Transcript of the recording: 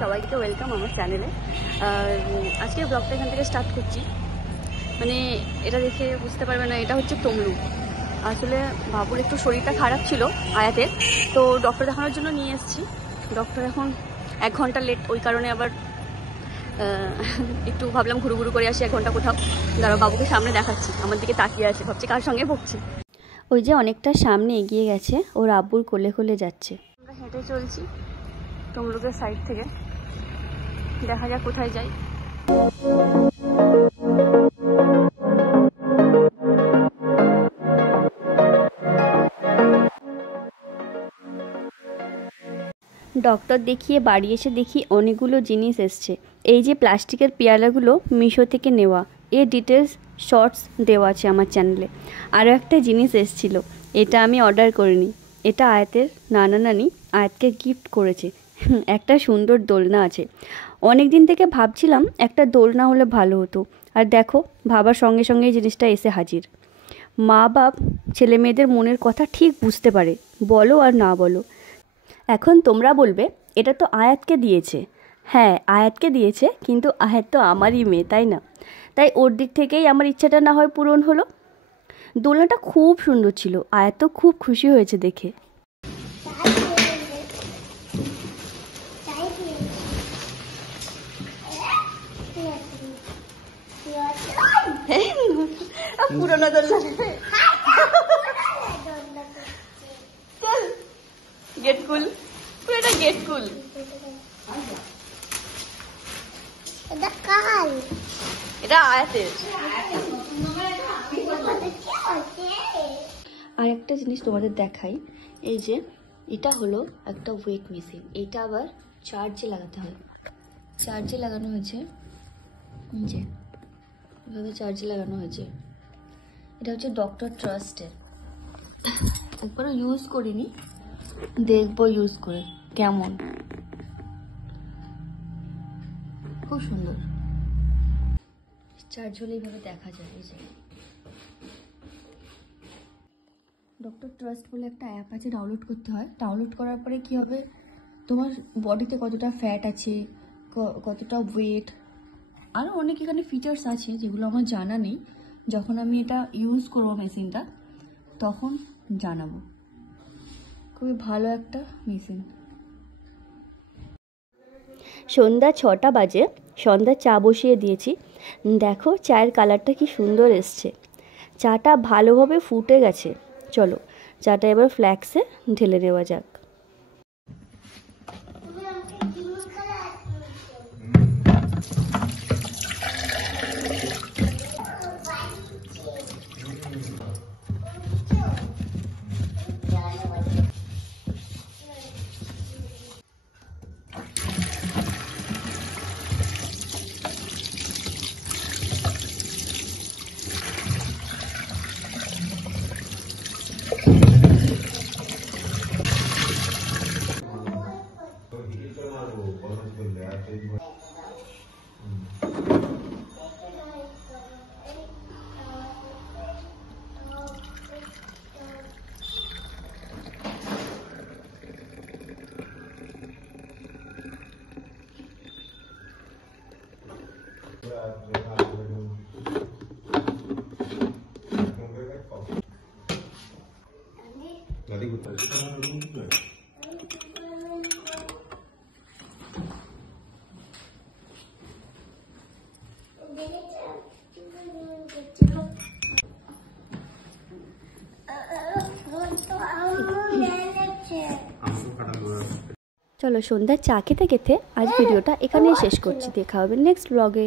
সবাইকে ওয়েলকাম আমার চ্যানেলে। আজকে ব্লগটা এখান থেকে স্টার্ট করছি। মানে এটা দেখে বুঝতে পারবে না, এটা হচ্ছে তমলু। আসলে বাবুর একটু শরীরটা খারাপ ছিল আয়াতের, তো ডক্টর দেখানোর জন্য নিয়ে এসেছি। ডক্টর এখন 1 ঘন্টা লেট, ওই কারণে আবার একটু ভাবলাম ঘুরু ঘুরু করে আসি 1 ঘন্টা কোথাও। দাঁড়াও, বাবুকে সামনে দেখাচ্ছি, আমার দিকে তাকিয়ে আছে, ভাবছি কার সঙ্গে ভুগছি। ওই যে অনেকটা সামনে এগিয়ে গেছে, ওর আব্বুর কোলে কোলে যাচ্ছে। আমরা হেঁটে চলছি তমলুকের সাইড থেকে, দেখা যাক কোথায় যাই। ডক্টর দেখিয়ে বাড়ি এসে দেখি অনেকগুলো জিনিস এসছে। এই যে প্লাস্টিকের পেয়ালাগুলো মিশো থেকে নেওয়া, এর ডিটেলস শর্টস দেওয়া আছে আমার চ্যানেলে। আরও একটা জিনিস এসেছিলো, এটা আমি অর্ডার করিনি, এটা আয়াতের নানা নানি আয়াতকে গিফট করেছে। একটা সুন্দর দোলনা আছে। অনেক দিন থেকে ভাবছিলাম একটা দোলনা হলে ভালো হতো, আর দেখো ভাবার সঙ্গে সঙ্গে এই জিনিসটা এসে হাজির। মা বাপ ছেলে মেয়েদের মনের কথা ঠিক বুঝতে পারে, বলো আর না বলো। এখন তোমরা বলবে এটা তো আয়াতকে দিয়েছে। হ্যাঁ, আয়াতকে দিয়েছে, কিন্তু আয়াত তো আমারই মেয়ে, তাই না? তাই ওর দিক থেকেই আমার ইচ্ছাটা না হয় পূরণ হলো। দোলনাটা খুব সুন্দর ছিল, আয়াত তো খুব খুশি হয়েছে দেখে। পুরোনো দোলনা গেট কুল, পুরোটা গেট কুল। এটা আয়াতের। আর একটা জিনিস তোমাদের দেখাই, এই যে এটা হলো একটা ওয়েট মেশিন। এটা আবার চার্জে লাগাতে হয়, চার্জে লাগানো হয়েছে, যে এভাবে চার্জে লাগানো হয়েছে। এটা হচ্ছে ডক্টর ট্রাস্টের। একবারও ইউজ করিনি, দেখবো ইউজ করে কেমন। খুব সুন্দর, চার্জ হলে এইভাবে দেখা যায়। এই যে ডক্টর ট্রাস্ট বলে একটা অ্যাপ আছে, ডাউনলোড করতে হয়। ডাউনলোড করার পরে কি হবে, তোমার বডিতে কতটা ফ্যাট আছে, কতটা ওয়েট, আরও অনেক এখানে ফিচার্স আছে যেগুলো আমার জানা নেই। যখন আমি এটা ইউজ করবো মেশিনটা, তখন জানাবো। খুবই ভালো একটা মেশিন। সন্ধ্যা 6টা বাজে, সন্ধ্যার চা বসিয়ে দিয়েছি। দেখো চায়ের কালারটা কি সুন্দর এসছে। চাটা ভালোভাবে ফুটে গেছে। চলো চাটা এবার ফ্ল্যাক্সে ঢেলে নেওয়া যাক। চলো সন্ধ্যার চা খেতে খেতে আজ ভিডিওটা এখানেই শেষ করছি। দেখা হবে নেক্সট ব্লগে।